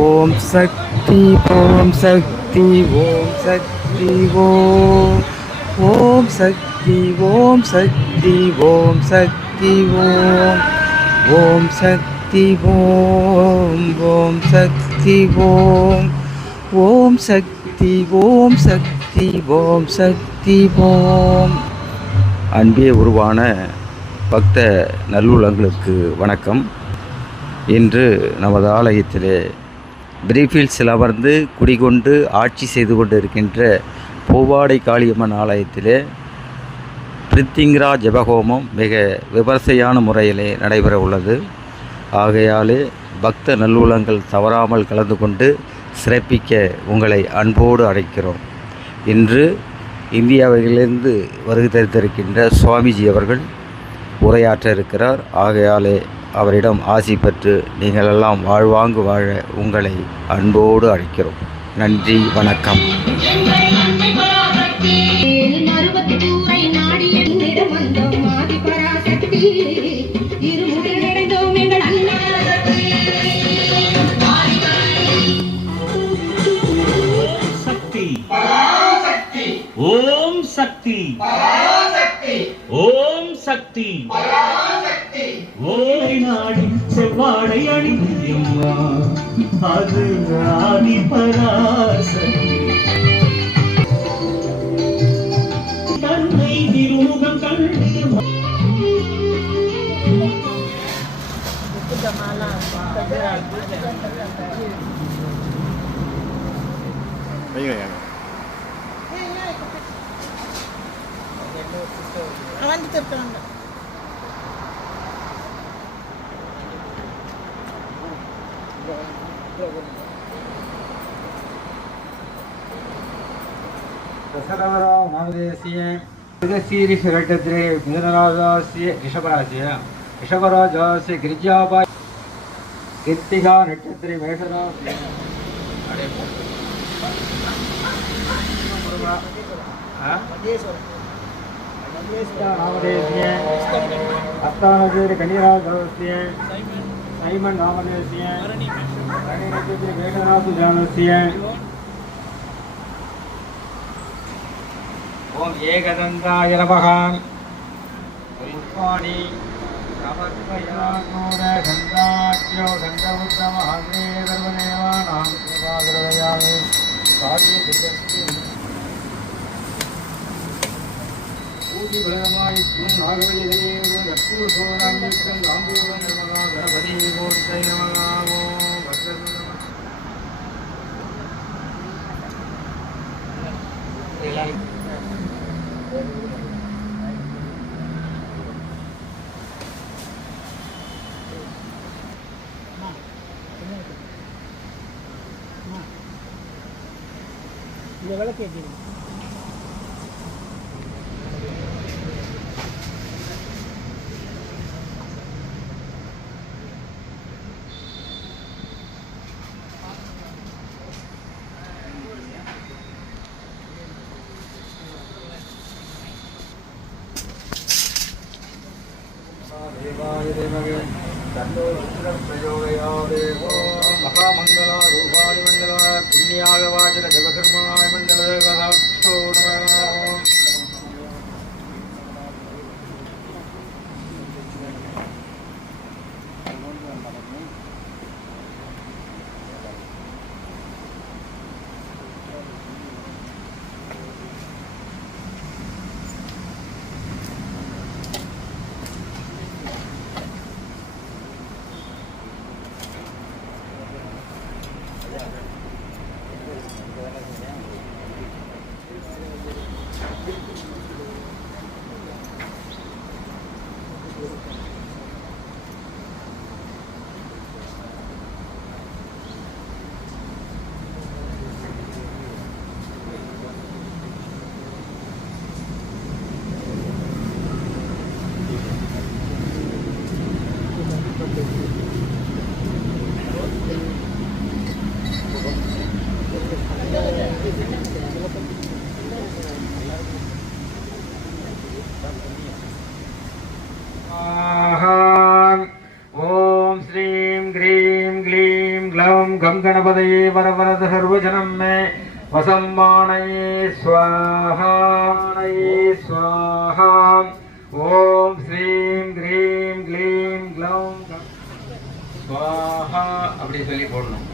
ஓம் சக்தி ஓம் சக்தி ஓம் சக்தி ஓம் ஓம் சக்தி ஓம் சக்தி ஓம் சக்தி ஓம் ஓம் சக்தி ஓம் ஓம் சக்தி ஓம் ஓம் சக்தி ஓம் சக்தி ஓம் சக்தி ஓம். அன்பே உருவான பக்த நல்லுள்ளங்களுக்கு வணக்கம். இன்று நமது ஆலயத்திலே பிரீஃபீல்ஸில் அமர்ந்து குடிகொண்டு ஆட்சி செய்து கொண்டு இருக்கின்ற பூவாடை காளியம்மன் ஆலயத்திலே பிரித்திங்கிரா ஜபஹோமம் மிக விமர்சையான முறையிலே நடைபெற உள்ளது. ஆகையாலே பக்த நல்லுள்ளங்கள் தவறாமல் கலந்து கொண்டு சிறப்பிக்க உங்களை அன்போடு அழைக்கிறோம். இன்று இந்தியாவிலிருந்து வருகை தரித்திருக்கின்ற சுவாமிஜி அவர்கள் உரையாற்ற இருக்கிறார். ஆகையாலே அவரிடம் ஆசி பெற்று நீங்களெல்லாம் வாழ்வாங்கு வாழ உங்களை அன்போடு அழைக்கிறோம். நன்றி, வணக்கம். ஓம் சக்தி, ஓம் சக்தி, ஓடி நாடி செவ்வாடை அணியம்மா, அது ஆதி பராசக்தி. தன்னை திருமுகம் கண்டு வந்துட்டு இருக்காங்க. दशरथराव नामदेवस्य मृगशीर्षघट्टत्रे मिथुनराजस्य ऋषभराजस्य गिरिजापाय कृत्तिका नक्षत्रे मेषराजस्य नामदेवस्य हस्तानक्षत्रे कन्याराजस्य सैमन् नामदेवस्य नक्षत्रे मेषराजस्य ओम एकदन्ताय नमः। पुष्पाणि समर्पयामोदन्ताख्यो दन्तमुत्तमहाग्रे सर्वदेवानां कृपाग्रयामि कार्यसिद्ध्यर्थि पूजि बलमाय नागवल्लिदेव रत्पुरुषोणां नित्यं गाम्भीर्यं नमः गणपति मूर्तये नमः ओम भद्रं இந்த விளக்கு எப்படி देवाय देवगे तन्नो रुद्रं प्रचोदयात्। ओम महामंगला रूपाणि मंगला पुण्याय वाचन जगधर्माय मंगलदेवताभ्यो नमः। गम गणपतये वरवरद सर्वजनं मे वसम्मानये स्वाहा स्वाहा ओम श्रीं ग्रीं ग्लीं ग्लौं स्वाहा அப்படி சொல்லி போடணும்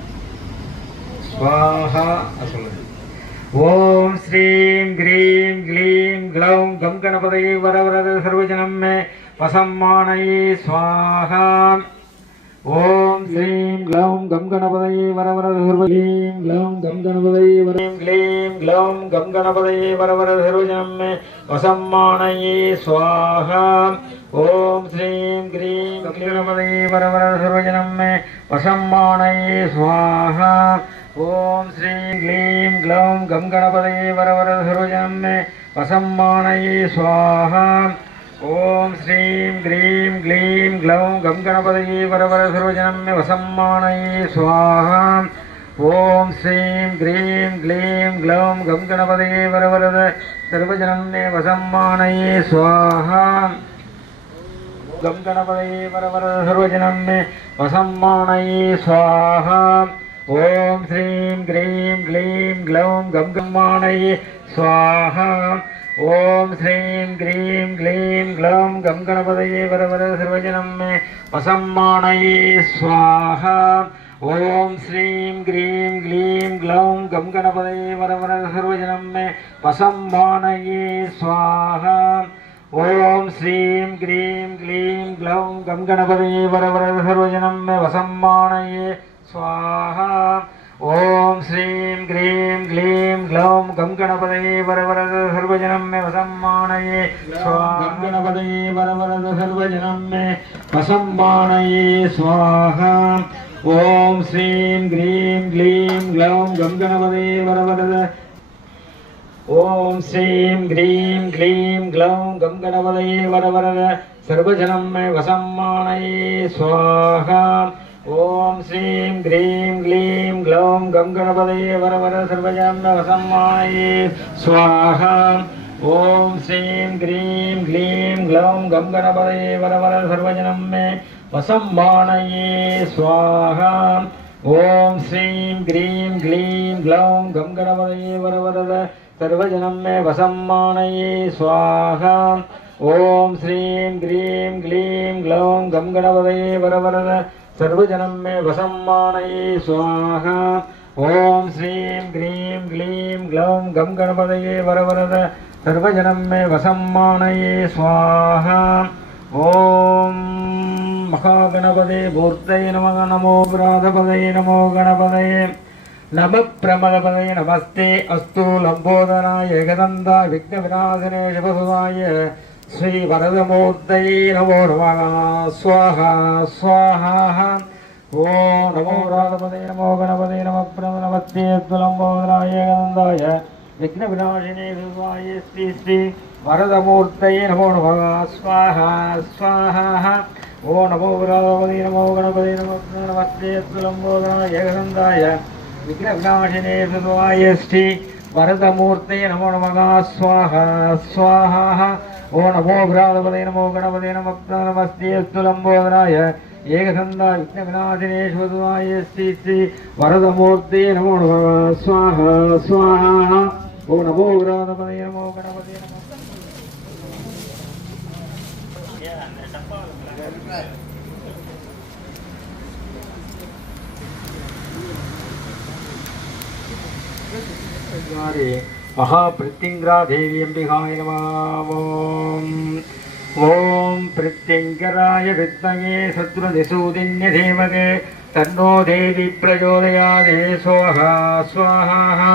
स्वाहा சொல்லுங்க ओम श्रीं ग्रीं ग्लीं ग्लौं गम गणपतये वरवरद सर्वजनं मे वसम्मानये स्वाहा ओम श्रीं ग्लौं गम गणपतये वरवरद सर्वजनं ग्लौं गम गणपतये वरं ग्लीं ग्लौं गम गणपतये वरवरद सर्वजनं मे वसम्मानये स्वाहा ओम श्रीं ग्रीं गम गणपतये वरवरद सर्वजनं मे वसम्मानये स्वाहा ओम श्रीं ग्लीं ग्लौं गम गणपतये वरवरद सर्वजनं मे वसम्मानये स्वाहा ओम श्रीं ग्रीं ग्लीं ग्लौं गम गणपतये वरवरद सर्वजनं मे वसम्मानये स्वाहा ओम श्रीं ग्रीं ग्लीं ग्लौं गम गणपतये वरवरद सर्वजनं मे वसम्मानये स्वाहा गम गणपतये वरवरद सर्वजनं मे वसम्मानये स्वाहा ओम श्रीं ग्रीं ग्लीं ग्लौं गम गणपतये स्वाहा ओम श्रीं ग्रीं ग्लीं ग्लौं गम गणपतये वरवरद सर्वजनं मे वसम्मानये स्वाहा ओम श्रीं ग्रीं ग्लीं ग्लौं गम गणपतये वरवरद सर्वजनं मे वसम्मानये स्वाहा ओम श्रीं ग्रीं ग्लीं ग्लौं गम गणपतये वरवरद सर्वजनं मे वसम्मानये स्वाहा ओम श्रीं ग्रीं ग्लीं ग्लौं गम गणपतये वरवरद सर्वजनं मे वसम्मानये स्वाहा गणपतये वरवरद सर्वजनं मे वसम्मानये स्वाहा ओम श्रीं ग्रीं ग्लीं ग्लौं गम गणपतये वरवरद ओम श्रीं ग्रीं ग्लीं ग्लौं गम गणपतये वरवरद सर्वजनं मे वसम्मानये स्वाहा ओम श्रीं ग्रीं ग्लीं ग्लौं गम गणपतये वरवरद सर्वजनं मे वसम्मानये स्वाहा ओम श्रीं ग्रीं ग्लीं ग्लौं गम गणपतये वरवरद सर्वजनं मे वसम्मानये स्वाहा ओम श्रीं ग्रीं ग्लीं ग्लौं गम गणपतये वरवरद सर्वजनं मे वसम्मानये स्वाहा ओम श्रीं ग्रीं ग्लीं ग्लौं गम गणपतये वरवरद सर्वजनं मे वसम्मानये स्वाहा ओम श्रीं ग्रीं ग्लीं ग्लौं गम गणपतये वरवरद सर्वजनं मे वसम्मानये स्वाहा ओम महागणपते मूर्तये नमः नमो व्रातपदये नमो गणपतये नमः प्रमदपदये नमस्ते अस्तु लंबोदराय एकदन्ताय विघ्नविनाशिने शुभसुदाय श्री वरदमूर्तये नमो नमः स्वाहा स्वाहा ओ नमो व्रातपदये नमो गणपतये नमः प्रमदनमस्ते अस्तु लंबोदराय एकदन्ताय विघ्नविनाशिने शुभसुदाय श्री श्री वरदमूर्तये नमो नमः स्वाहा स्वाहा ओ नमो व्रातपदये नमो गणपतये नमः प्रमदनमस्ते अस्तु लंबोदराय एकदन्ताय विघ्नविनाशिने शुभसुदाय श्री वरदमूर्तये नमो नमः स्वाहा स्वाहा ओ नमो व्रातपदये नमो गणपतये नमः नमस्ते अस्तु लंबोदराय एकदन्ताय विघ्नविनाशिने शुभसुदाय श्री श्री वरदमूर्तये नमो नमः स्वाहा स्वाहा ओ नमो व्रातपदये नमो गणपतये नमः महाप्रत्यंगरा देवी अंबिकाय नमः ओम प्रत्यंगराय विद्महे शत्रुनिसूदिन्य धीमहि तन्नो देवी प्रचोदयात् स्वाहा स्वाहा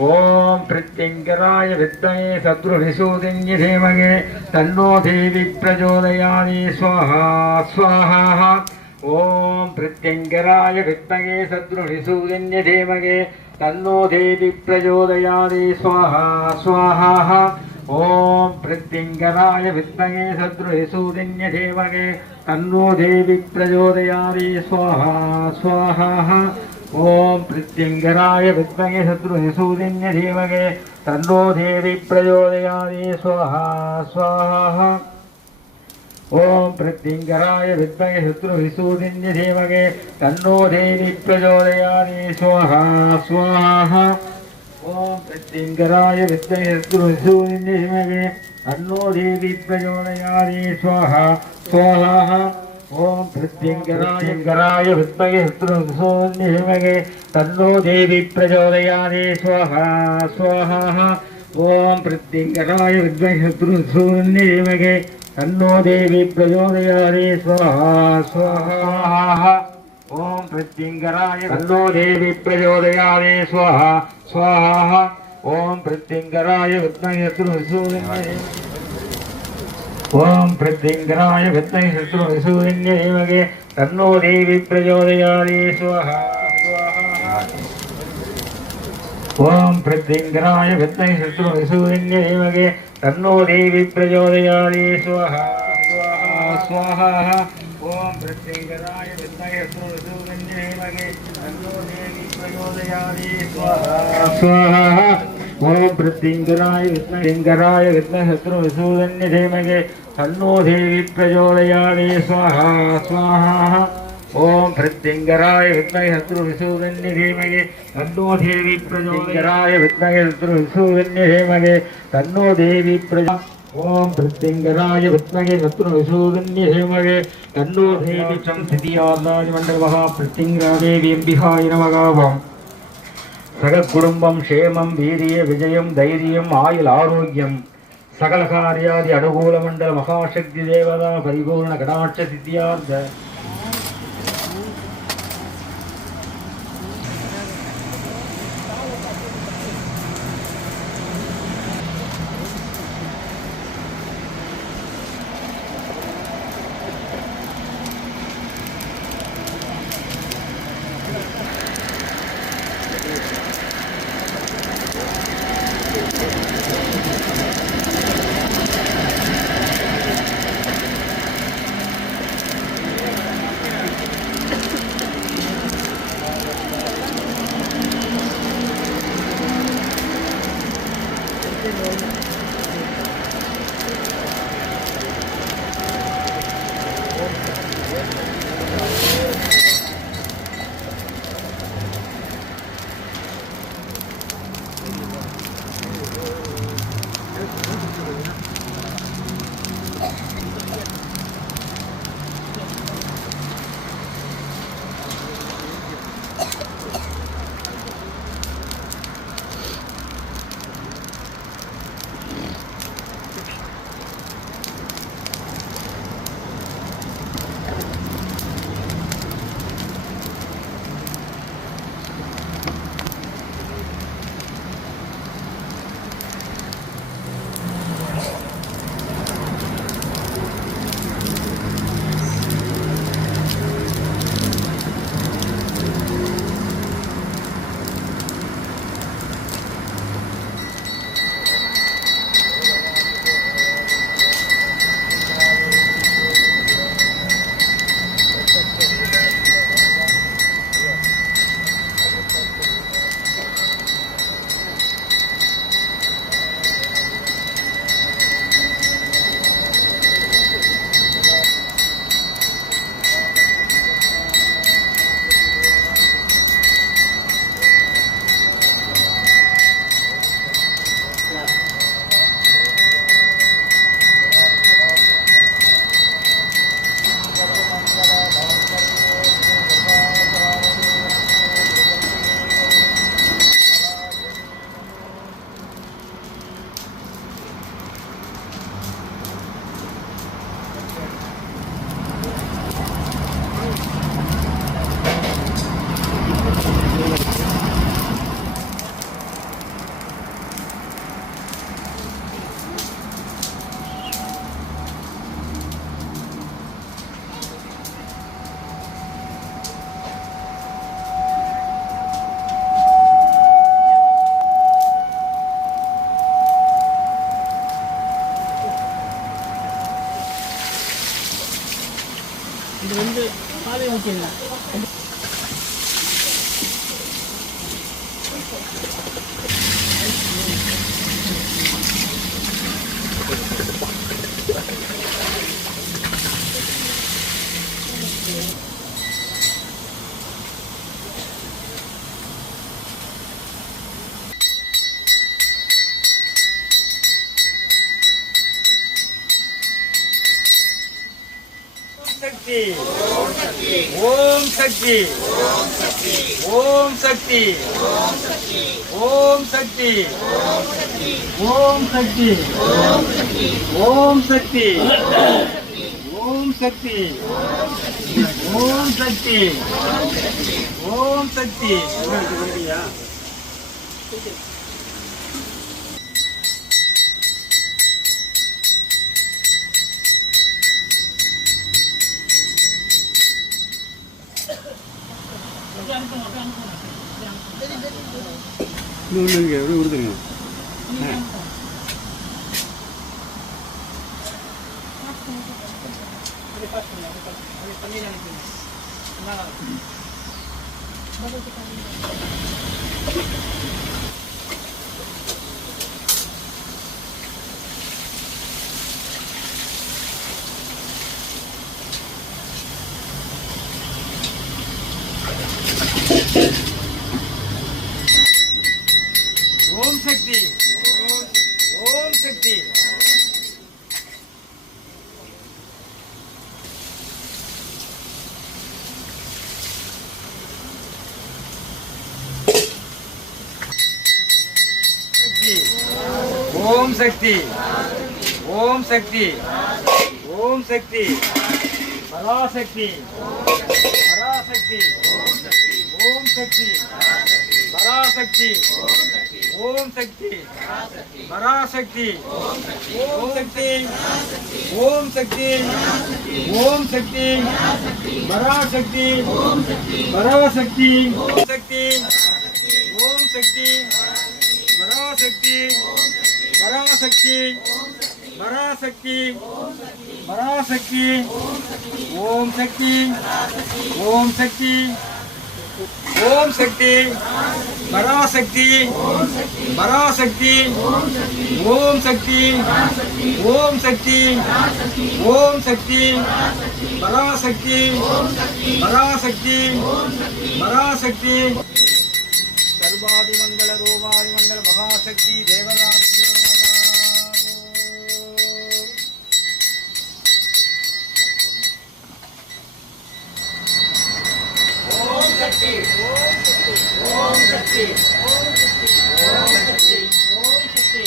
ओम प्रत्यंगराय विद्महे शत्रुनिसूदिन्य धीमहि तन्नो देवी प्रचोदयात् स्वाहा स्वाहा ओम प्रत्यंगराय विद्महे शत्रुनिसूदिन्य धीमहि तन्नो देवी प्रचोदयात् स्वाहा स्वाहा ओम प्रत्यंगराय विद्महे शत्रुनिसूदिन्य धीमहि तन्नो देवी प्रचोदयात् स्वाहा स्वाहा ओम प्रत्यंगराय विद्महे शत्रुनिसूदिन्य धीमहि तन्नो देवी प्रचोदयात् स्वाहा स्वाहा ओम प्रत्यंगराय विद्महे शत्रुविसूदिन्य धीमहि तन्नो देवी प्रचोदयात् स्वाहा स्वाहा ओम प्रत्यंगराय विद्महे शत्रुविसूदिन्य धीमहि तन्नो देवी प्रचोदयात् स्वाहा स्वाहा ओम प्रत्यंगराय विद्महे शत्रुविसूदिन्य धीमहि तन्नो देवी प्रचोदयात् स्वाहा स्वाहा ओम प्रत्यंगराय विद्महे शत्रुविसूदिन्य धीमहि तन्नो देवी प्रचोदयात् स्वाहा स्वाहा ओम प्रत्यंगराय तन्नो देवी प्रचोदयात् स्वाहा स्वाहा ओम प्रत्यंगराय विद्महे शत्रुविसूदिन्य ओम प्रत्यंगराय विद्महे शत्रुविसूदिन्य धीमहि तन्नो देवी प्रचोदयात् स्वाहा स्वाहा ओम प्रत्यंगराय विद्महे शत्रुविसूदिन्य धीमहि तन्नो देवी प्रचोदयात् स्वाहा स्वाहा स्वाहा ओम प्रत्यंगराय विद्महे शत्रुविसूदिन्य धीमहि तन्नो देवी प्रचोदयात् स्वाहा स्वाहा ओम प्रत्यंगराय विद्महे शत्रुविसूदिन्य धीमहि तन्नो देवी प्रचोदयात् स्वाहा स्वाहा ओम प्रत्यंगराय विद्महे शत्रुविसूदिन्य धीमहि तन्नो देवी प्रचोदयात् विद्महे शत्रुविसूदिन्य धीमहि तन्नो देवी ओम प्रत्यंगराय विद्महे शत्रुविसूदिन्य धीमहि तन्नो देवी संस्थितियार्दाय मंडल महा प्रत्यंगरा देवी अंबिकाय नमः सकल कुटुंबम क्षेमम वीर्य विजयम धैर्यम आयुल आरोग्यम सकल कार्यादि अनुकूल मंडल महाशक्ति देवता परिपूर्ण कटाक्ष सिद्धियार्थ இது வந்து பாதை ஊற்றிடலாம். சக்தி ஓம் சக்தி ஓம் சக்தி ஓம் சக்தி ஓம் சக்தி ஓம் சக்தி ஓம் சக்தி ஓம் சக்தி ஓம் சக்தி கொடுத்துருங்க. ஓம் சக்தி ஓம் சக்தி ஓம் சக்தி ஓம் சக்தி ஓம் சக்தி பராசக்தி பராசக்தி ஓம் சக்தி பராசக்தி ஓம் சக்தி பராசக்தி ஓம் சக்தி ஓம் சக்தி ஓம் சக்தி பராசக்தி பராசக்தி சக்தி ஓம் சக்தி பராசக்தி பராசக்தி பராசக்தி பராசக்தி ஓம் சக்தி ஓம் சக்தி ஓம் சக்தி பராசக்தி பராசக்தி ஓம் சக்தி ஓம் சக்தி ஓம் சக்தி பராசக்தி பராசக்தி பராசக்தி சர்வாதி மண்டல ரூபாதி மண்டல மகாசக்தி தேவதாத்யோ ஓம் சக்தி ஓம் சக்தி ஓம் சக்தி ஓம் சக்தி ஓம் சக்தி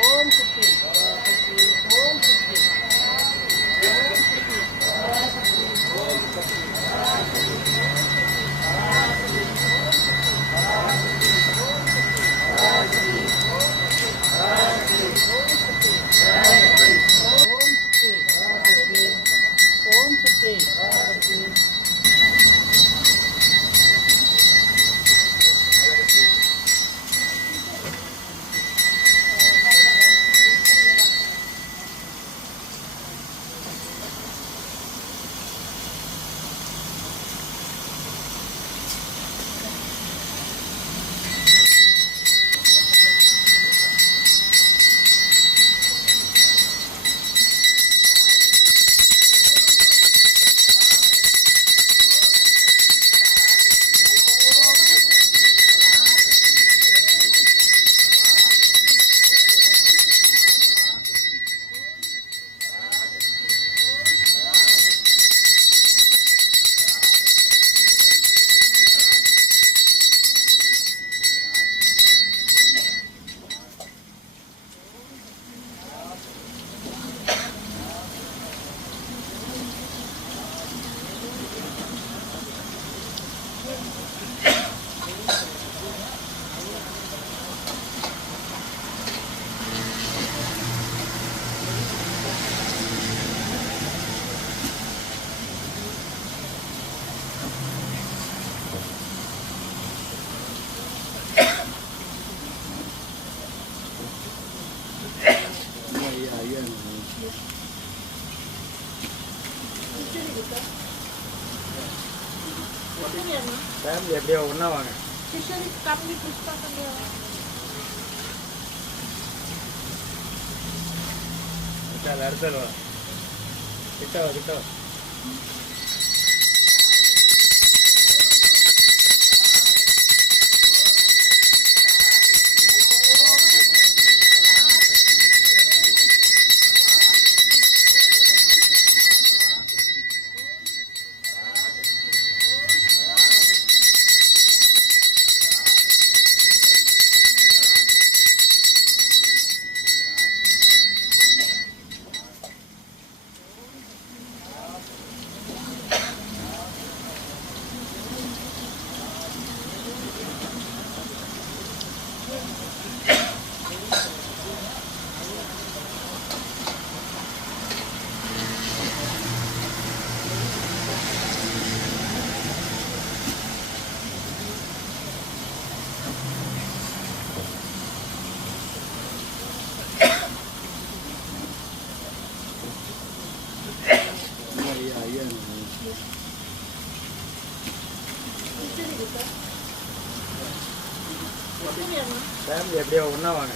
ஓம் சக்தி ஓம் சக்தி ஓம் சக்தி ஃபேமிலி எப்படியோ ஒன்றா வாங்க. அடுத்த வா கிட்ட வா கிட்ட வா. ஃபேமிலி எப்படியோ ஒன்றா வாங்க.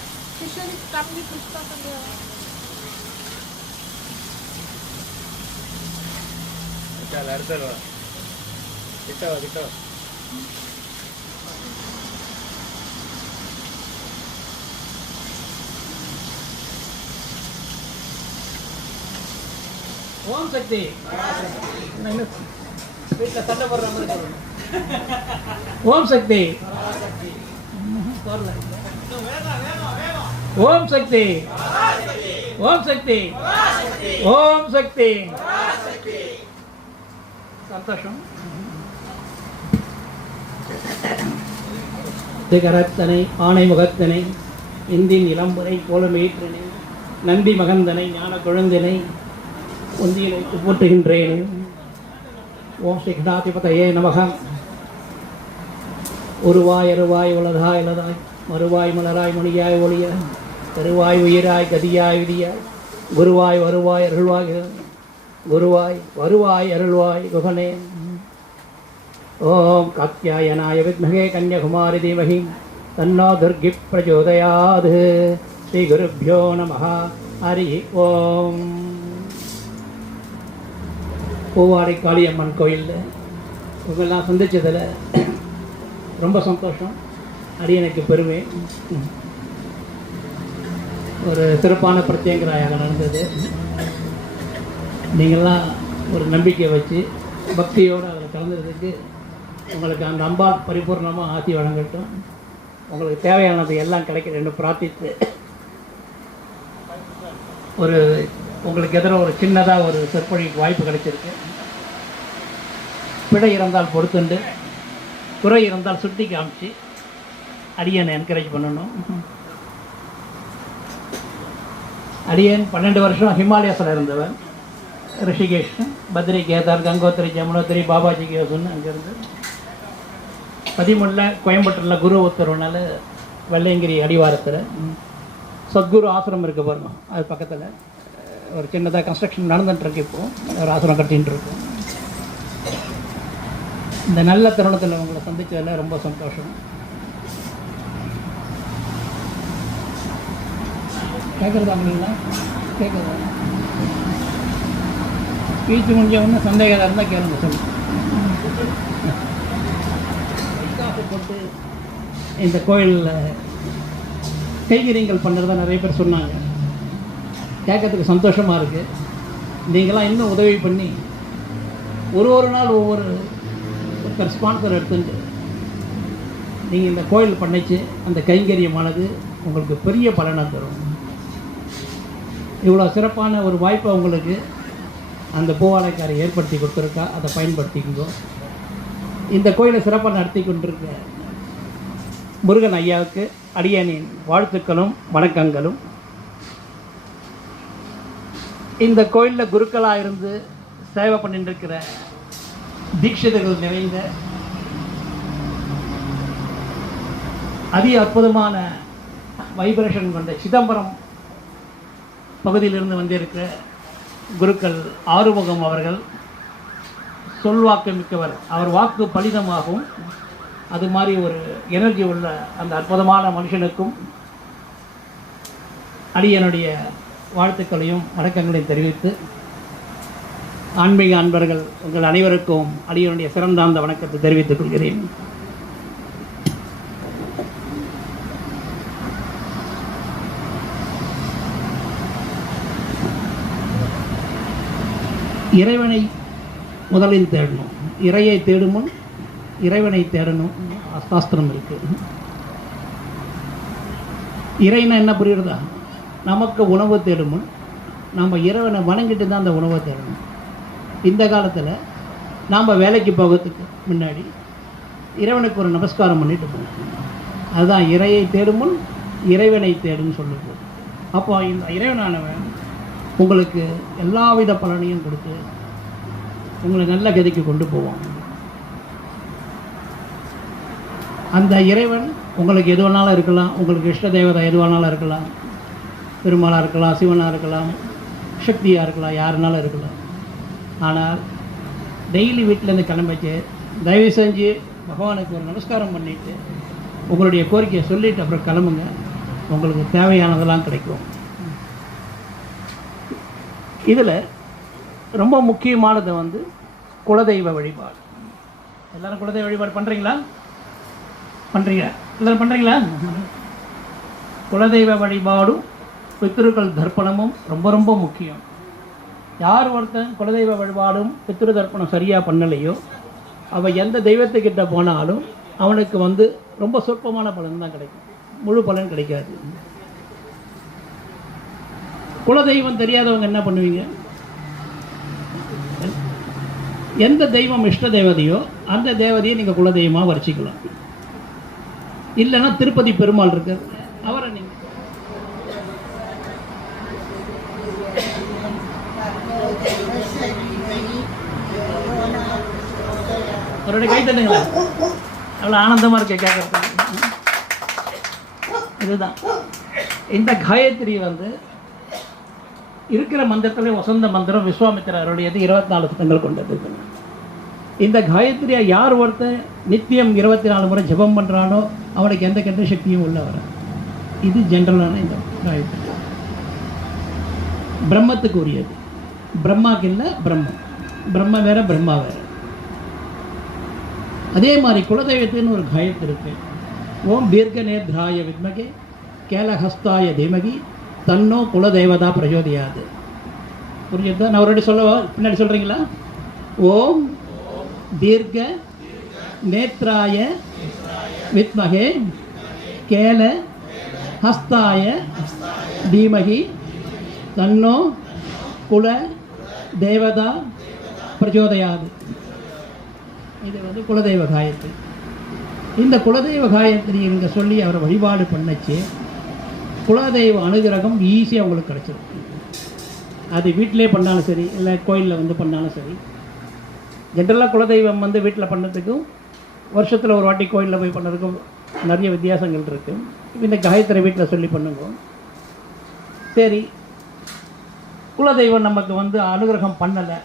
சார் அடுத்தது வா. கிட்ட வா, கிட்ட வா. ஓம் சக்தி. வீட்டில் சண்டை போடுற மாதிரி சொல்லணும். ஓம் சக்தி. ஓம் சக்தி. ஓம் சக்தி. ஓம் சக்தி. சந்தோஷம். திகரத்தனை ஆணை முகத்தனை இந்தின் இளம்புரை கோலமேற்றனை நந்தி மகந்தனை ஞான குழந்தினை ஒந்தியை போற்றுகின்றேன். ஓம் ஸ்ரீ கடாதிபதையே நமக. உருவாய் அருவாய் உலதாய் இலதாய் மறுவாய் மலராய் மொழியாய் ஒளிய கருவாய் உயிராய் கதியாய் விதியாய் குருவாய் வருவாய் அருள்வாய் குருவாய் வருவாய் அருள்வாய் குகனே. ஓம் காத்யாயனாய வித்மகே கன்யாகுமாரி தீமஹி தன்னோ துர்கி பிரச்சோதயாத். ஸ்ரீ குருभ्यो நமः. ஹரி ஓம். பூவாடை காளியம்மன் கோயிலில் இவங்கெல்லாம் சந்தித்ததில் ரொம்ப சந்தோஷம். அடியனுக்கு பெருமை. ஒரு சிறப்பான பிரத்யங்கராயாக நடந்தது. நீங்கள்லாம் ஒரு நம்பிக்கை வச்சு பக்தியோடு அதில் கலந்துறதுக்கு உங்களுக்கு அந்த அம்பாள் பரிபூர்ணமாக ஆசி வழங்கட்டும். உங்களுக்கு தேவையானது எல்லாம் கிடைக்கிறேன்னு பிரார்த்தித்து ஒரு உங்களுக்கு எதிர ஒரு சின்னதாக ஒரு சொற்பொழிக்கு வாய்ப்பு கிடைச்சிருக்கு. பிழை இருந்தால் பொறுத்துண்டு, குறை இருந்தால் சுட்டி காமிச்சு அடியனை என்கரேஜ் பண்ணணும். அடியன் 12 வருஷம் ஹிமாலயஸில் இருந்தவன். ரிஷிகேஷ், பத்ரி, கேதார், கங்கோத்திரி, ஜமுனோத்திரி, பாபாஜிக்கு யோசனை அங்கேருந்து 13 கோயம்புத்தூரில் குரு உத்தரவுனால வெள்ளையங்கிரி அடிவாரத்தில் சத்குரு ஆசிரமம் இருக்குது பாருங்க. அது பக்கத்தில் ஒரு சின்னதாக கன்ஸ்ட்ரக்ஷன் நடந்துகிட்ருக்கு. இப்போது ஒரு ஆசிரமம் கட்டின்னு இருக்கோம். இந்த நல்ல தருணத்தில் உங்களை சந்தித்ததில் ரொம்ப சந்தோஷம். கேட்குறதா அப்படிங்களா? கேட்குறதா? பீச்சு முடிஞ்ச ஒன்று சந்தேகம் இருந்தால் கேளுங்க. சொல்லு. போட்டு இந்த கோயிலில் கைங்கரியங்கள் பண்ணுறதா நிறைய பேர் சொன்னாங்க. கேட்கறதுக்கு சந்தோஷமாக இருக்குது. நீங்களாம் இன்னும் உதவி பண்ணி ஒரு நாள் ஒவ்வொரு ஸ்பான்சர் எடுத்துட்டு நீங்கள் இந்த கோயில் பண்ணிச்சு அந்த கைங்கரியமானது உங்களுக்கு பெரிய பலனை தரும். இவ்வளோ சிறப்பான ஒரு வாய்ப்பை உங்களுக்கு அந்த பூவாலைக்காரை ஏற்படுத்தி கொடுத்துருக்கா. அதை பயன்படுத்திக்கோ. இந்த கோயிலை சிறப்பாக நடத்தி கொண்டிருக்க முருகன் ஐயாவுக்கு அடியனின் வாழ்த்துக்களும் வணக்கங்களும். இந்த கோயிலில் குருக்களாக இருந்து சேவை பண்ணிட்டு இருக்கிற தீட்சிதர்கள் நிறைந்த அதி அற்புதமான வைப்ரேஷன் கொண்ட சிதம்பரம் பகுதியிலிருந்து வந்திருக்கிற குருக்கள் ஆறுமுகம் அவர்கள் சொல்வாக்கு மிக்கவர். அவர் வாக்கு பலிதமாகும். அது மாதிரி ஒரு எனர்ஜி உள்ள அந்த அற்புதமான மனுஷனுக்கும் அடியனுடைய வாழ்த்துக்களையும் வணக்கங்களையும் தெரிவித்து, ஆன்மீக அன்பர்கள் உங்கள் அனைவருக்கும் அடியனுடைய சிறந்தாந்த வணக்கத்தை தெரிவித்துக் கொள்கிறேன். இறைவனை முதலில் தேடணும். இறையை தேடும் முன் இறைவனை தேடணும். சாஸ்திரம் இருக்கு. இறைனா என்ன புரியுறதா? நமக்கு உணவு தேடும் முன் நம்ம இறைவனை வணங்கிட்டு தான் அந்த உணவை தேடணும். இந்த காலத்தில் நாம் வேலைக்கு போகிறதுக்கு முன்னாடி இறைவனுக்கு ஒரு நமஸ்காரம் பண்ணிட்டு போகணும். அதுதான் இறையை தேடும் முன் இறைவனை தேடுன்னு சொல்லுது. அப்போ இந்த இறைவனானவன் உங்களுக்கு எல்லா வித பலனையும் கொடுத்து உங்களை நல்ல கதிக்கு கொண்டு போவான். அந்த இறைவன் உங்களுக்கு எது வேணாலும் இருக்கலாம். உங்களுக்கு இஷ்ட தேவதை எது வேணாலும் இருக்கலாம். பெருமாளாக இருக்கலாம், சிவனாக இருக்கலாம், சக்தியாக இருக்கலாம், யாருனாலும் இருக்கலாம். ஆனால் டெய்லி வீட்டிலேருந்து கிளம்பிச்சு தயவு செஞ்சு பகவானுக்கு ஒரு நமஸ்காரம் பண்ணிவிட்டு உங்களுடைய கோரிக்கையை சொல்லிவிட்டு அப்புறம் கிளம்புங்க. உங்களுக்கு தேவையானதெல்லாம் கிடைக்கும். இதில் ரொம்ப முக்கியமானது வந்து குலதெய்வ வழிபாடு. எல்லோரும் குலதெய்வ வழிபாடு பண்ணுறீங்களா? எல்லோரும் பண்ணுறீங்களா? குலதெய்வ வழிபாடும் பித்ருக்கள் தர்ப்பணமும் ரொம்ப ரொம்ப முக்கியம். யார் ஒருத்தன் குலதெய்வ வழிபாடும் பித்ரு தர்ப்பணம் சரியாக பண்ணலையோ அவன் எந்த தெய்வத்துக்கிட்ட போனாலும் அவனுக்கு வந்து ரொம்ப சொற்பமான பலன் தான் கிடைக்கும், முழு பலன் கிடைக்காது. குலதெய்வம் தெரியாதவங்க என்ன பண்ணுவீங்க? எந்த தெய்வம் இஷ்ட தேவதையோ அந்த தேவதையை நீங்கள் குலதெய்வமாக வரிச்சிக்கலாம். இல்லைன்னா திருப்பதி பெருமாள் இருக்கு, அவரை நீங்கள் அவருடைய கை தட்டுங்களா? அவ்வளோ ஆனந்தமாக இருக்க கேட்கறது. இதுதான் இந்த காயத்ரி வந்து இருக்கிற மந்திரத்திலே வசந்த மந்திரம் விஸ்வாமித்திரருடையது 24 சுத்தங்கள் கொண்டது. இந்த காயத்ரியை யார் ஒருத்தர் நித்தியம் 24 முறை ஜபம் பண்ணுறானோ அவனுக்கு எந்த கெட்ட சக்தியும் உள்ள வர. இது ஜென்ரலான இந்த காயத்ரி பிரம்மத்துக்கு உரியது. பிரம்மாக்கு இல்லை, பிரம்ம வேற பிரம்மா வேற. அதே மாதிரி குலதெய்வத்தின்னு ஒரு காயத்ரி இருக்கு. ஓம் தீர்க்க நேத்ராய வித்மகே கேலஹஸ்தாய தீமகி தன்னோ குலதெய்வதா பிரஜோதியாது. புரியுதா? நான் ஒரு சொல்லவா? பின்னாடி சொல்கிறீங்களா? ஓம் தீர்க்க நேத்ராய வித்மகே கேல ஹஸ்தாய தீமகி தன்னோ குல தேவதா பிரச்சோதயாது. இது வந்து குலதெய்வ காயத்ரி. இந்த குலதெய்வ காயத்ரி இங்கே சொல்லி அவரை வழிபாடு பண்ணச்சு குலதெய்வ அனுகிரகம் ஈஸியாக உங்களுக்கு கிடச்சிடும். அது வீட்டிலே பண்ணாலும் சரி, இல்லை கோயிலில் வந்து பண்ணாலும் சரி. ஜென்ரலாக குலதெய்வம் வந்து வீட்டில் பண்ணதுக்கும் வருஷத்தில் ஒரு வாட்டி கோயிலில் போய் பண்ணதுக்கும் நிறைய வித்தியாசங்கள் இருக்குது. இந்த காயத்ரி வீட்டில் சொல்லி பண்ணுங்க. சரி, குலதெய்வம் நமக்கு வந்து அனுகிரகம் பண்ணலை,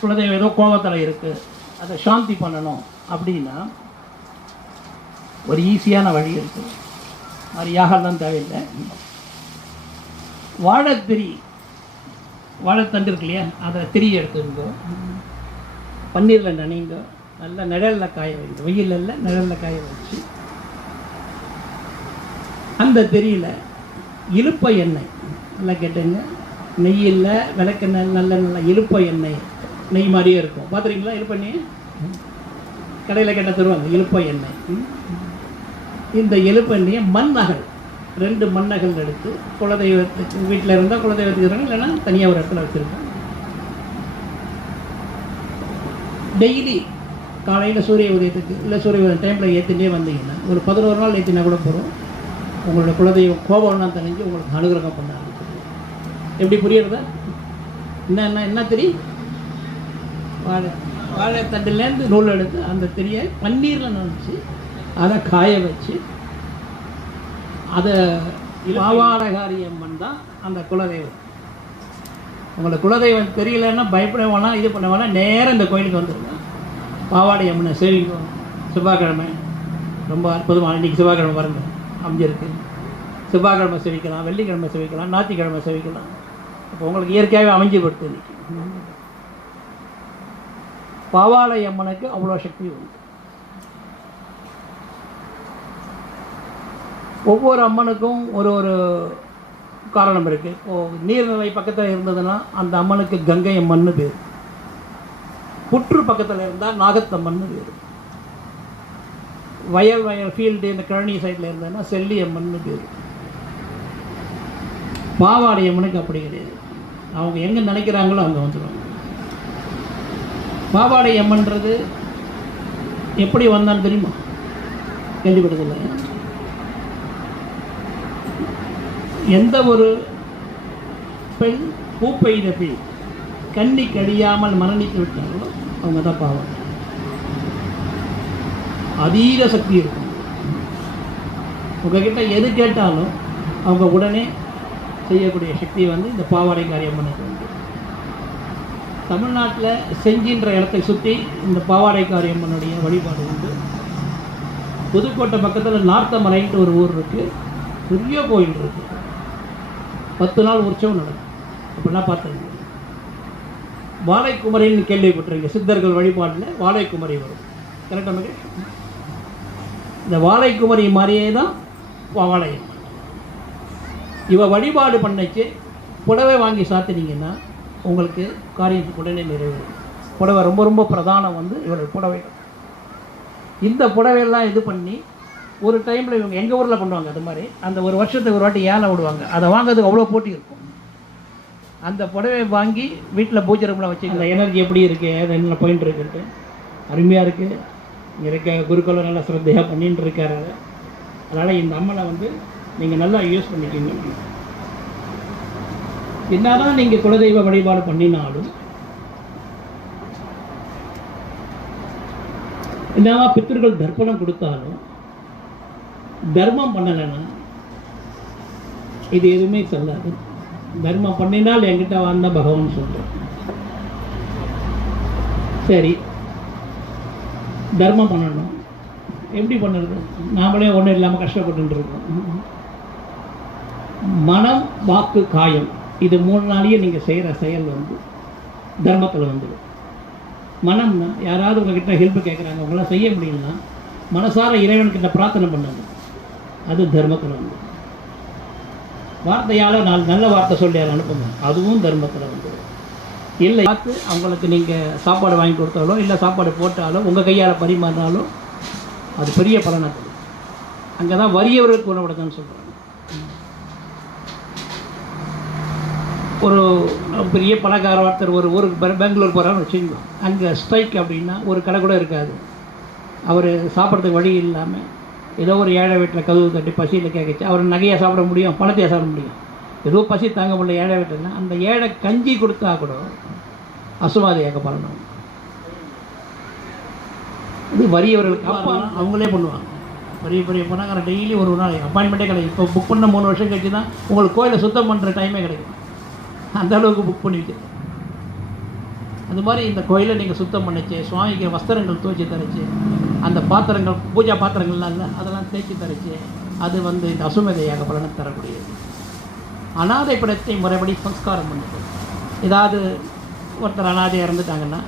குலதெய்வம் ஏதோ கோபத்தில் இருக்குது, அதை சாந்தி பண்ணணும் அப்படின்னா ஒரு ஈஸியான வழி இருக்குது. மாதிரி யாகெல்லாம் தேவையில்லை. வாழைத்தண்டு இருக்கு இல்லையா, அதை திரி எடுத்துங்க, பன்னீரில் நனைங்க, நல்லா நிழலில் காய வைங்க. வெயில் இல்லை, நிழலில் காய வச்சு அந்த திரியில் இழுப்ப எண்ணெய் நல்லா கேட்டுங்க, நெய் இல்லை, விளக்கெண்ணெய், நல்ல இழுப்ப எண்ணெய், நெய் மாதிரியே இருக்கும். பார்த்துருக்கீங்களா? இழுப்பெண்ணெய் கடையில் கேட்ட தருவாங்க. இழுப்ப எண்ணெய். இந்த எலுப்பெண்ணியை மண்ணகல் 2 மண்ணகல் எடுத்து குலதெய்வத்துக்கு வீட்டில் இருந்தால் குலதெய்வத்துக்கு இருக்காங்க, இல்லைன்னா தனியாக ஒரு இடத்துல வச்சுருக்கோம். டெய்லி காலையில் சூரிய உதயத்துக்கு இல்லை சூரிய உதயம் டைமில் ஏற்றினே வந்தீங்கன்னா ஒரு 11 நாள் ஏற்றினா கூட போகிறோம். உங்களோட குலதெய்வம் கோபம்லாம் தெரிஞ்சு உங்களுக்கு அனுகிரகம் பண்ண ஆரம்பிச்சு. எப்படி புரியுறதா? என்ன தெரியும்? வாழைத்தண்டுலேருந்து நூல் எடுத்து அந்த திரியை பன்னீரில் நினச்சி அதை காய வச்சு அதை பாவாடகாரி அம்மன் தான் அந்த குலதெய்வம். உங்களுக்கு குலதெய்வம் தெரியலன்னா பயப்பட வேணாம், இது பண்ண வேணாம், நேராக இந்த கோயிலுக்கு வந்துடுங்க. பாவாடை அம்மனை சேவிக்கும். செவ்வாய்க்கிழமை ரொம்ப அற்புதமாக, இன்றைக்கி செவ்வாய்க்கிழமை பாருங்கள் அமைஞ்சிருக்கு. செவ்வாய்க்கிழமை சேவிக்கலாம், வெள்ளிக்கிழமை சேவிக்கலாம், ஞாயிற்றுக்கிழமை சேவிக்கலாம். இப்போ உங்களுக்கு இயற்கையாகவே அமைஞ்சு படுத்து. இன்றைக்கி பாவாடை அம்மனுக்கு அவ்வளோ சக்தி உண்டு. ஒவ்வொரு அம்மனுக்கும் ஒரு காரணம் இருக்குது. இப்போது நீர்நிலை பக்கத்தில் இருந்ததுன்னா அந்த அம்மனுக்கு கங்கை அம்மன்னு பேர். புற்று பக்கத்தில் இருந்தால் நாகத்தம்மன்னு பேர். வயல் ஃபீல்டு இந்த கழனி சைடில் இருந்ததுன்னா செல்லி அம்மன்னு பேர். பாவாடை அம்மனுக்கு அப்படி கிடையாது. அவங்க எங்கே நினைக்கிறாங்களோ அங்கே வந்துடுவாங்க. பாவாடை அம்மன்றது எப்படி வந்தான்னு தெரியுமா? கேள்விப்பட்டதில்லை. எந்த ஒரு பெண் பூப்பெய்த பெண் கண்ணி கடியாமல் மரணித்து விட்டாங்களோ அவங்க தான் பாவாடை. அதீத சக்தி இருக்கும். உங்ககிட்ட எது கேட்டாலும் அவங்க உடனே செய்யக்கூடிய சக்தி வந்து இந்த பாவாடை காரியம்மனுக்கு உண்டு. தமிழ்நாட்டில் செஞ்சின்ற இடத்தை சுற்றி இந்த பாவாடை காரியம்மனுடைய வழிபாடு உண்டு. புதுக்கோட்டை பக்கத்தில் நார்த்தமலைன்ட்டு ஒரு ஊர் இருக்குது, பெரிய கோயில் இருக்குது, 10 நாள் உற்சவம் நடக்கும். அப்படின்னா பார்த்துருங்க. வாழைக்குமரின்னு கேள்விப்பட்டிருங்க, சித்தர்கள் வழிபாட்டில் வாழைக்குமரி வரும். கரெக்டாக மகேஷ்? இந்த வாழைக்குமரி மாதிரியே தான் வாழையம். இவ வழிபாடு பண்ணச்சு புடவை வாங்கி சாத்தினீங்கன்னா உங்களுக்கு காரியத்துக்கு உடனே நிறைவேறும். புடவை ரொம்ப ரொம்ப பிரதானம் வந்து இவருடைய புடவை. இந்த புடவையெல்லாம் இது பண்ணி ஒரு டைமில் இவங்க எங்கள் ஊரில் பண்ணுவாங்க. அது மாதிரி அந்த ஒரு வருஷத்துக்கு ஒரு வாட்டி ஏலம் விடுவாங்க. அதை வாங்கிறதுக்கு அவ்வளோ போட்டி இருக்கும். அந்த புடவை வாங்கி வீட்டில் பூஜை ரூமில் வச்சு அந்த எனர்ஜி எப்படி இருக்குது, அது என்ன பாயிண்ட் இருக்குன்ட்டு அருமையாக இருக்குது. இங்கே இருக்க குருக்களும் நல்லா சிரத்தையாக பண்ணிட்டு இருக்காரு. அதனால் இந்த அம்மனை வந்து நீங்கள் நல்லா யூஸ் பண்ணிக்கிங்க. என்னதான் நீங்கள் குலதெய்வ வழிபாடு பண்ணினாலும், என்னதான் பித்தர்கள் தர்ப்பணம் கொடுத்தாலும், தர்மம் பண்ணலைன்னா இது எதுவுமே சொல்லாது. தர்மம் பண்ணினால் என்கிட்ட வாழ்ந்த பகவான் சொல்கிறேன். சரி, தர்மம் பண்ணணும். எப்படி பண்ணுறது? நாமளே ஒன்றும் இல்லாமல் கஷ்டப்பட்டு இருக்கோம். மனம், வாக்கு, காயம், இது 3 நாளையே நீங்கள் செய்கிற செயல் வந்து தர்மத்தில் வந்துடும். மனம்னா யாராவது உங்ககிட்ட ஹெல்ப் கேட்குறாங்க, உங்களால் செய்ய முடியும்னா மனசார இறைவன்கிட்ட பிரார்த்தனை பண்ணுங்க, அது தர்மத்தில் வந்து. வார்த்தையால் நல்ல வார்த்தை சொல்லி அதை அனுப்புங்க, அதுவும் தர்மத்தில் வந்துடும். இல்லை பார்த்து அவங்களுக்கு நீங்கள் சாப்பாடு வாங்கி கொடுத்தாலோ இல்லை சாப்பாடு போட்டாலோ உங்கள் கையால் பரிமாறினாலும் அது பெரிய பலனை தரும். அங்கே தான் வறியவர்களுக்கு உணவெடுக்கணும்னு சொல்கிறாங்க. ஒரு பெரிய பணக்கார ஒருத்தர் ஒரு ஊருக்கு பெங்களூர் போகிறான்னு வச்சுக்கோங்க. அங்கே ஸ்ட்ரைக் அப்படின்னா ஒரு கடை கூட இருக்காது. அவர் சாப்பிட்றதுக்கு வழி இல்லாமல் ஏதோ ஒரு ஏழை வீட்டில் கதவு தட்டி பசியில் கேட்கச்சு. அவர் நகையாக சாப்பிட முடியும், பணத்தையாக சாப்பிட முடியும். ஏதோ பசி தாங்க முடியல ஏழை வீட்டில்னா அந்த ஏழை கஞ்சி கொடுத்தா கூட அசுவாதியாக பண்ணணும். இது வறியவர்களுக்கு அவங்களே பண்ணுவாங்க. பெரிய பெரிய பணக்கார டெய்லி ஒரு நாள் அப்பாயின்மெண்ட்டே கிடைக்கும். இப்போ புக் பண்ண 3 வருஷம் கழிச்சு தான் உங்களுக்கு கோயிலை சுத்தம் பண்ணுற டைமே கிடைக்கும். அந்த அளவுக்கு புக் பண்ணிவிட்டு அது மாதிரி இந்த கோயிலை நீங்கள் சுத்தம் பண்ணிச்சு, சுவாமிக்கு வஸ்திரங்கள் துவைச்சி தரைச்சி, அந்த பாத்திரங்கள் பூஜா பாத்திரங்கள்லாம் இல்லை அதெல்லாம் தேய்ச்சி தரைச்சி, அது வந்து இந்த அசுமதையாக பலனை தரக்கூடியது. அனாதை படத்தை முறைப்படி சம்ஸ்காரம் பண்ணுது. ஏதாவது ஒருத்தர் அனாதையாக இறந்துட்டாங்கன்னா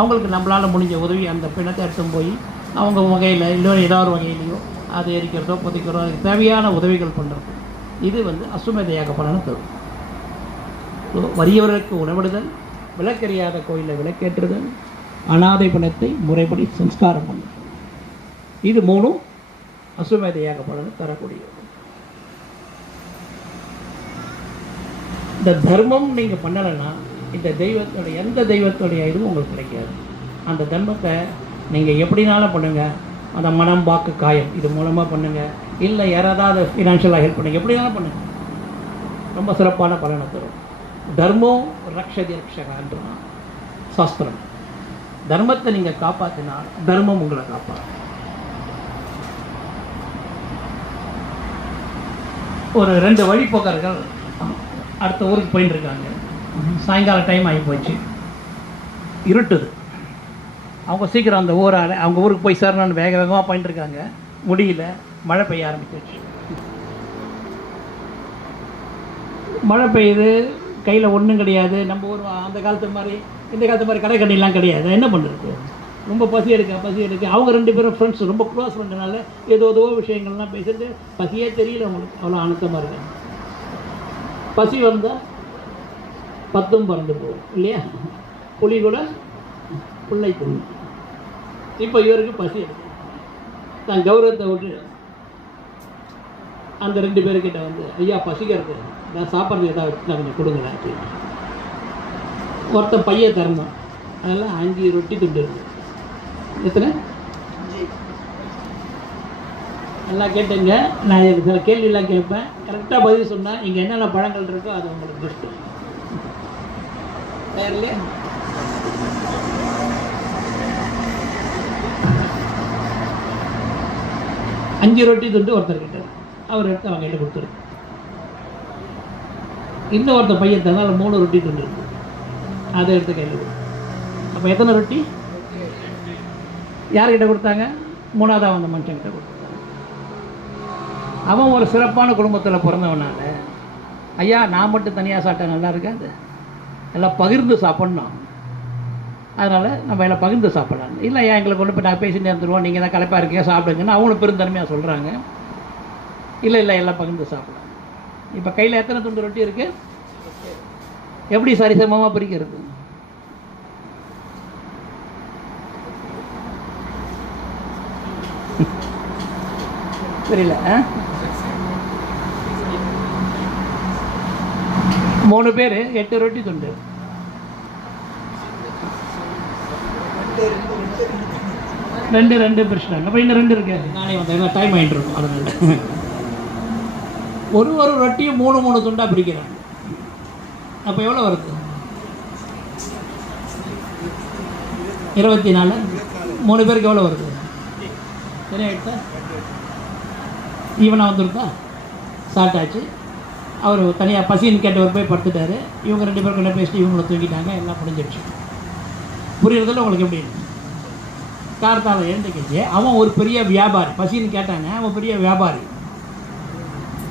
அவங்களுக்கு நம்மளால் முடிஞ்ச உதவி அந்த பிணத்தை எடுத்து போய் அவங்க வகையில் இல்லை ஏதாவது ஒரு வகையிலையோ அதை எரிக்கிறதோ புதைக்கிறதோ அதுக்கு தேவையான உதவிகள் பண்ணுறது, இது வந்து அசுமதையாக பலனை தரும். வறியவர்களுக்கு உணவிடுதல், விளக்கறியாத கோயிலில் விளக்கேற்றுதல், அனாதை பணத்தை முறைப்படி சம்ஸ்காரம் பண்ணுது, இது 3 அசுமேதையாக பலனை தரக்கூடியது. இந்த தர்மம் நீங்கள் பண்ணலைன்னா இந்த தெய்வத்தோடைய எந்த தெய்வத்தோடைய இதுவும் உங்களுக்கு கிடைக்காது. அந்த தர்மத்தை நீங்கள் எப்படினாலும் பண்ணுங்கள். அந்த மனம், வாக்கு, காயம் இது மூலமாக பண்ணுங்கள். இல்லை யாராவது ஃபினான்ஷியலாக ஹெல்ப் பண்ணுங்கள், எப்படினாலும் பண்ணுங்கள், ரொம்ப சிறப்பான பலனை தரும். தர்மம் ரக்ஷதி ரக்ஷகான்றான் சாஸ்திரம். தர்மத்தை நீங்கள் காப்பாற்றினால் தர்மம் உங்களை காப்பாற்றும். ஒரு 2 வழிப்போக்கர்கள் அடுத்த ஊருக்கு போயிட்டு இருக்காங்க. சாயங்கால டைம் ஆகி போச்சு, இருட்டுது. அவங்க சீக்கிரம் அந்த ஊரால் அவங்க ஊருக்கு போய் சேரணும்னு வேக வேகமாக போயிட்டு இருக்காங்க. முடியல, மழை பெய்ய ஆரம்பிச்சிச்சு. மழை பெய்யுது, கையில் ஒன்றும் கிடையாது. நம்ம ஊர் அந்த காலத்து மாதிரி இந்த காலத்து மாதிரி கடை கடையெல்லாம் கிடையாது. என்ன பண்ணுறது? ரொம்ப பசி எடுக்க. அவங்க 2 பேரும் ஃப்ரெண்ட்ஸ், ரொம்ப க்ளோஸ் ஃப்ரெண்டுனால ஏதோ விஷயங்கள்லாம் பேசிட்டு பசியே தெரியல அவங்களுக்கு. அவ்வளோ அனுத்தமாக இருக்காங்க. பசி வந்தால் 10 பறந்து போகும் இல்லையா? புலி கூட பிள்ளை தூங்கும். இப்போ இவருக்கு பசி எடுக்கும். தான் கௌரவத்தை விட்டு அந்த 2 பேர்கிட்ட வந்து, ஐயா பசிக்கிறது, நான் சாப்பிட்றது ஏதாவது வச்சு கொஞ்சம் கொடுங்களேன் அப்படின்னு. ஒருத்தன் பைய திறந்தான், அதெல்லாம் 5 ரொட்டி துண்டு இருக்குது. எத்தனை? நல்லா கேட்டுங்க. நான் சில கேள்வியெல்லாம் கேட்பேன், கரெக்டாக பதில் சொன்னால் இங்கே என்னென்ன பழங்கள் இருக்கோ அது உங்களுக்கு கிஃப்ட். இல்லையா? அஞ்சு ரொட்டி துண்டு ஒருத்தர்கிட்ட, அவர் எடுத்து அவங்க கையில் கொடுத்துரு. இன்னொருத்தர் பையன் தந்தால் 3 ரொட்டி துண்டு இருக்குது, அதை எடுத்து கையில் கொடுத்து. அப்போ எத்தனை ரொட்டி? யார்கிட்ட கொடுத்தாங்க? 3ஆவது அந்த மனுஷன்கிட்ட கொடுத்தாங்க. அவன் ஒரு சிறப்பான குடும்பத்தில் பிறந்தவனால ஐயா நான் மட்டும் தனியாக சாப்பிட்டா நல்லா இருக்காது, எல்லாம் பகிர்ந்து சாப்பிட்ணும். அதனால் நம்ம எல்லாம் பகிர்ந்து சாப்பிட்லாம். இல்லை ஐயா எங்களை கொண்டு போய் நான் பேசிட்டு இருந்துருவோம், நீங்கள் தான் களைப்பாக இருக்கீங்க சாப்பிடுங்கன்னு அவங்களும் பெருந்தன்மையாக சொல்கிறாங்க. இல்லை இல்லை எல்லாம் பகிர்ந்து சாப்பிடலாம். இப்போ கையில் எத்தனை துண்டு ரொட்டி இருக்குது? எப்படி சரிசமமாக பிரிக்கிறது? தெரியல. 3 பேர் 8 ரொட்டி துண்டு. ரெண்டு பிரச்சனை. அப்போ இன்னும் 2 இருக்கு. நானே வந்தேன், டைம் ஆகிட்டு இருக்கும். அதனால ஒரு ரொட்டியும் 3 துண்டாக பிரிக்கிறாங்க. அப்போ எவ்வளோ வருது? 24. 3 பேருக்கு எவ்வளோ வருது? சரியாயிட்டா? ஈவனாக வந்துருக்கா? ஸ்டார்ட் ஆச்சு. அவர் தனியாக பசின்னு கேட்டவர் போய் படுத்துட்டாரு. இவங்க 2 பேரும் கிட்ட பேசிட்டு இவங்களை தூங்கிட்டாங்க. எல்லாம் முடிஞ்சிடுச்சு. புரியுறதில்ல உங்களுக்கு? எப்படி கார்த்தால எழுந்துக்கிச்சு. அவன் ஒரு பெரிய வியாபாரி. பசின்னு கேட்டாங்க. அவன் பெரிய வியாபாரி.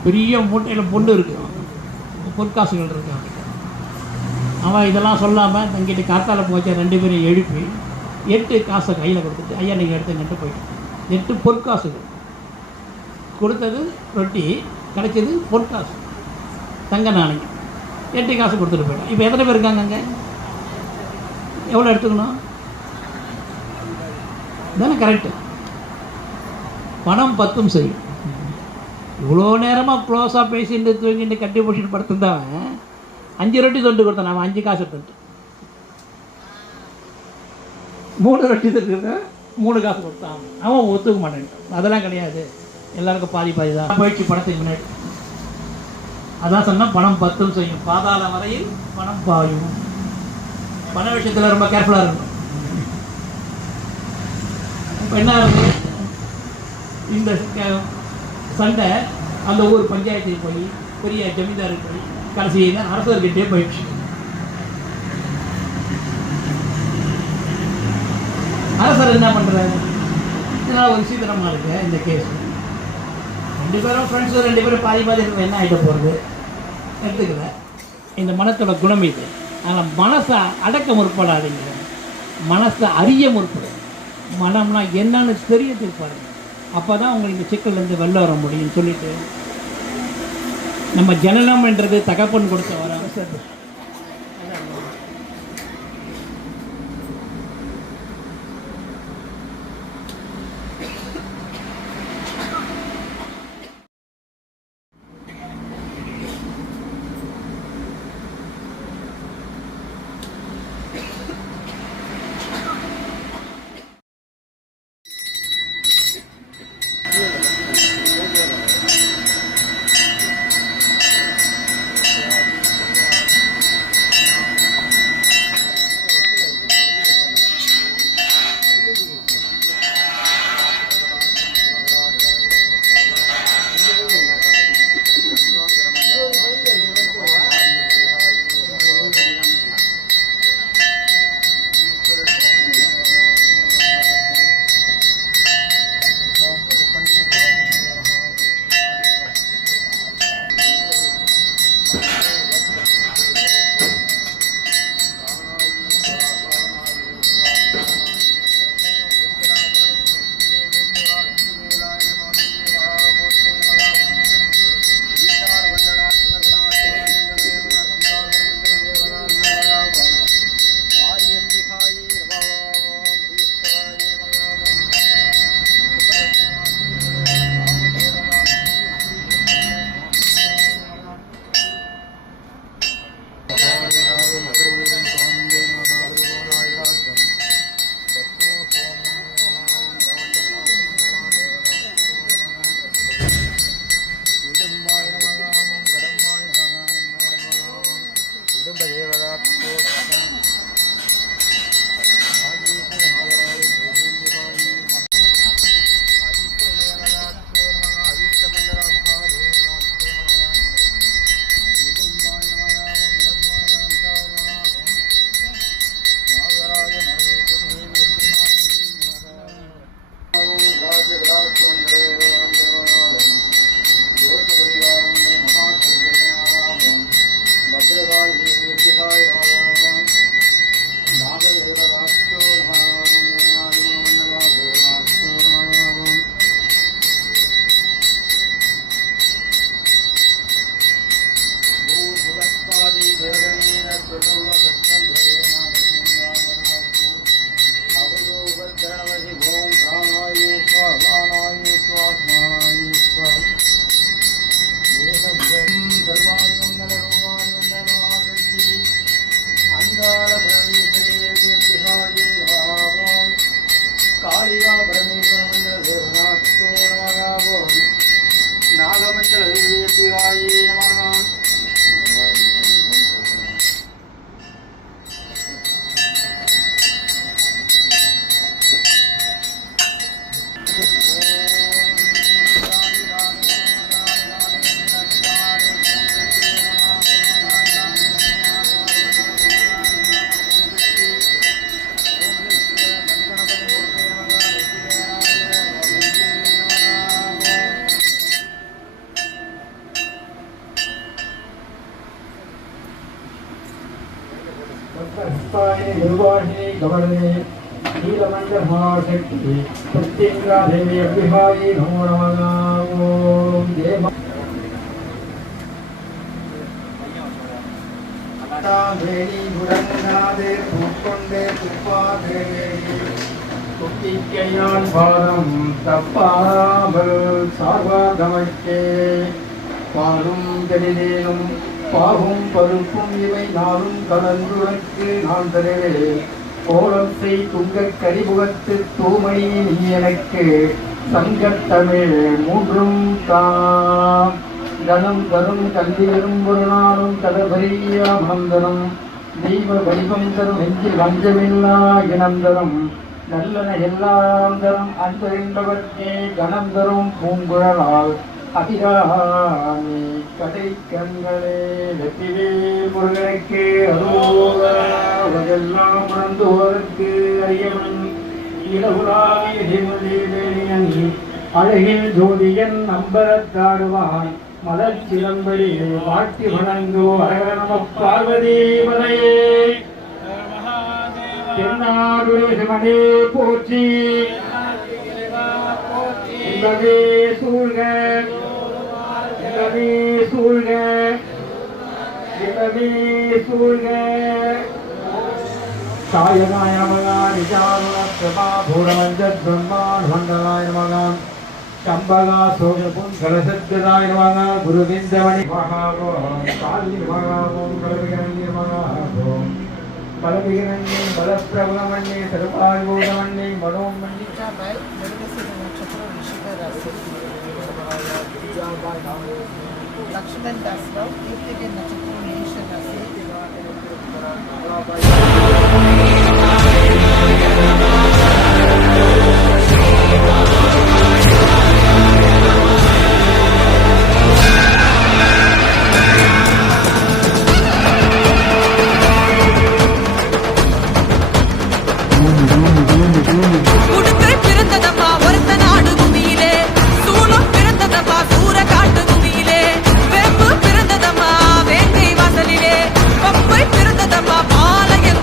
பெரிய மூட்டையில் பொண்ணு இருக்குது, பொற்காசுகள் இருக்கு அவனுக்கு. அவன் இதெல்லாம் சொல்லாமல் தங்கிட்டு கார்த்தால போச்ச 2 பேரும் எழுப்பி 8 காசை கையில் கொடுத்துட்டு ஐயா நீங்கள் எடுத்துங்கிட்டு போயிட்டு 8 பொற்காசுகள் கொடுத்தது. ரொட்டி கிடைச்சது பொற்காசு, தங்க நாணயம். 8 காசு கொடுத்துட்டு போயிட்டான். இப்போ எத்தனை பேர் இருக்காங்க அங்கே? எவ்வளோ எடுத்துக்கணும் தானே? கரெக்டு. பணம் 10 செய்யும். இவ்வளோ நேரமாக க்ளோஸாக பேசிட்டு தூங்கிட்டு கட்டி பிடிச்சிட்டு படுத்துருந்தவன் 5 ரொட்டி தொண்டு கொடுத்தான். அவன் 5 காசு எடுத்துட்டு 3 ரொட்டி தட்டு 3 காசு கொடுத்தான். அவன் ஒத்துக்க மாட்டேன். அதெல்லாம் கிடையாது, எல்லாருக்கும் பாதி தான் போயிடுச்சு பணத்துக்கு முன்னாடி. அதான் சொன்னால் பணம் 10 செய்யும், பாதாள வரையில் பணம் பாயும். பண விஷயத்தில் ரொம்ப கேர்ஃபுல்லாக இருக்கும். இப்போ என்ன ஆகுது? இந்த சண்டை அந்த ஊர் பஞ்சாயத்துக்கு போய் பெரிய ஜமீன்தாருக்கு போய் கடைசியில் அரசர்கிட்டே போயிடுச்சு. அரசர் என்ன பண்ணுறாரு? இதனால் ஒரு சீக்கிரமாக இருக்கு இந்த கேஸ். 2 பேரும் ஃப்ரெண்ட்ஸு, 2 பேரும் பாதி இருக்கிற என்ன ஆகிட்ட போகிறது எடுத்துக்கல. இந்த மனத்தோட குணம் இது. அதனால் மனசை அடக்க முற்படாதீங்க, மனசை அறிய முற்படும். மனம்னா என்னன்னு தெரிய திருப்பாருங்க. அப்போ தான் உங்களுக்கு இந்த சிக்கல்லேருந்து வெளில வர முடியும்னு சொல்லிட்டு, நம்ம ஜனனம்ன்றது தகப்பன் கொடுத்த வர அரசர். கருவாயினி நிர்வாகினி கவர்னே நீலமண்டலமாசக்தி பிரத்யங்கா தேவி அபிஹாயி நமோ நமः ஓம் தேவ தேவி குரங்கநாதே பூக்கொண்டே துப்பாதேவி குட்டிக்கையான் பாதம் தப்பாமல் சார்வாதமைக்கே பாலும் தெளிதேனும் பாகும் பருப்பும் இவை நாளும் கலந்துனக்கு நான் தருவேன் கோலம் செய் துங்கக் கரிபுகத்து தூமணி நீ எனக்கு சங்கத்தமிழ் மூன்றும் தாம் தனம் தரும் கல்வி வரும் ஒரு நாளும் கதபரியா மந்தனம் தெய்வ வடிவம் தரும் நெஞ்சில் வஞ்சமில்லா இனம் தரும் நல்லன எல்லாம் தரும் அன்பென்பவர்க்கே கணம் தரும் பூங்குழலால் அபிராமி கடை கண்களே வெற்றிவே முருகனுக்கு அதெல்லாம் உணர்ந்துவோருக்கு அறியவன் இளகுலாவியன் அழகில் ஜோதியன் நம்பரத்தாடுவான் மலர் சிலம்படி வாழ்த்தி வணங்கு அரகர நம பார்வதி மலையே தென்னாடுடைய சிவனே போற்றி இலவே சூழ்க இலவே சூழ்க இலவே சூழ்க சாயகாய நமக நிஜான பிரபா பூரமஞ்சத் பிரம்மான் மண்டலாய நமக சம்பகா சோகபுன் கலசத்கதாய நமக குருவிந்தமணி மகாவோம் காலி மகாவோம் கலவிகரண்ய மகாவோம் பலவிகரண்யே பலப்பிரபலமண்யே சர்வாயுதமண்யே மனோமண்யே लक्ष्मण दास राव कीर्तिके नक्षत्र मेष राशि உடுக்கை பிறந்ததம்மா ஒருத்த நாடு பூமியிலே சூலம் பிறந்ததம்மா சூற காட்டு பூமியிலே வேம்பு பிறந்ததம்மா வேங்கை வாசலிலே பம்பை பிறந்ததம்மா பாளையம்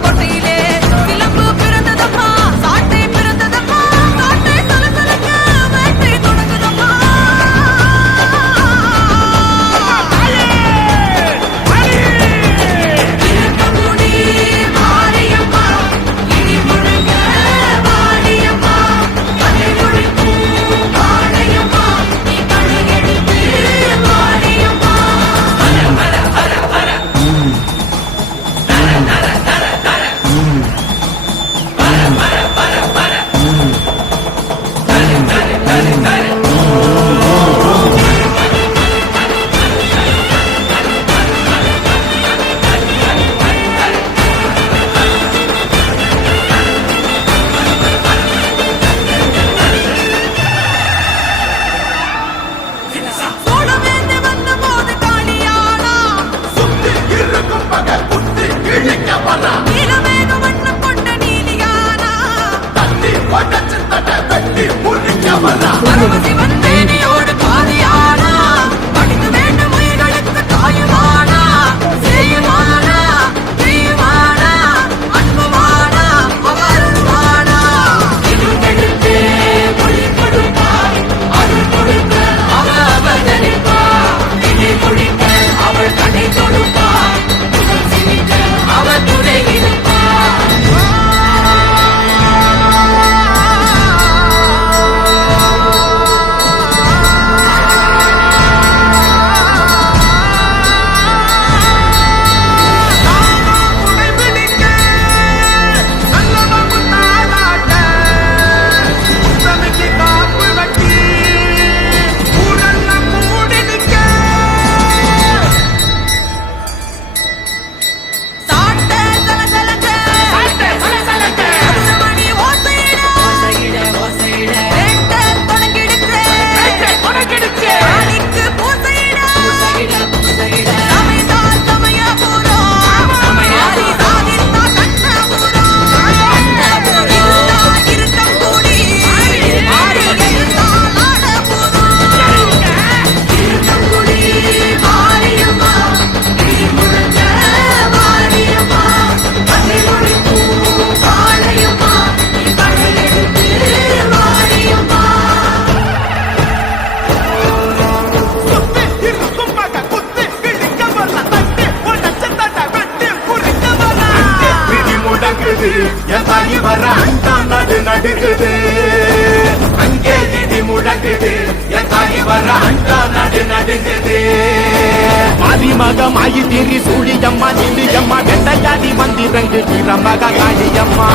ஆதிமக மாயி தீரி சூழியம்மா நிலியம்மா வெண்டையாடி மந்திரங்கு திறமக காளியம்மா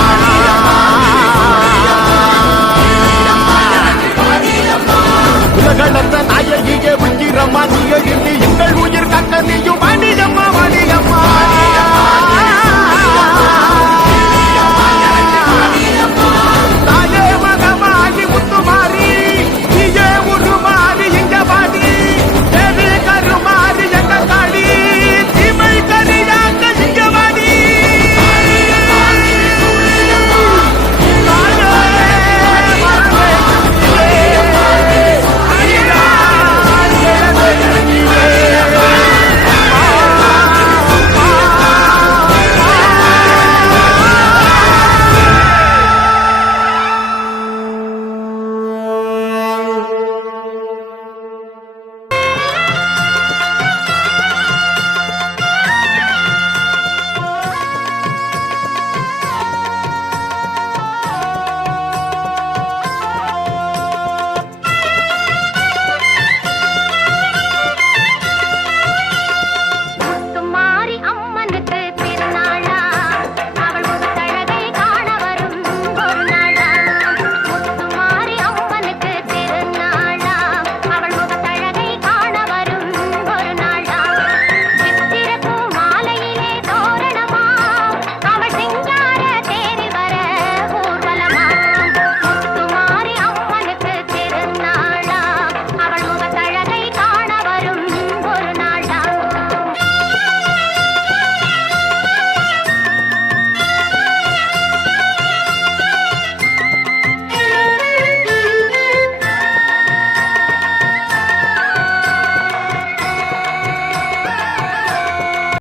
உலகளந்த நாயகியே உச்சிரம்மா நீயே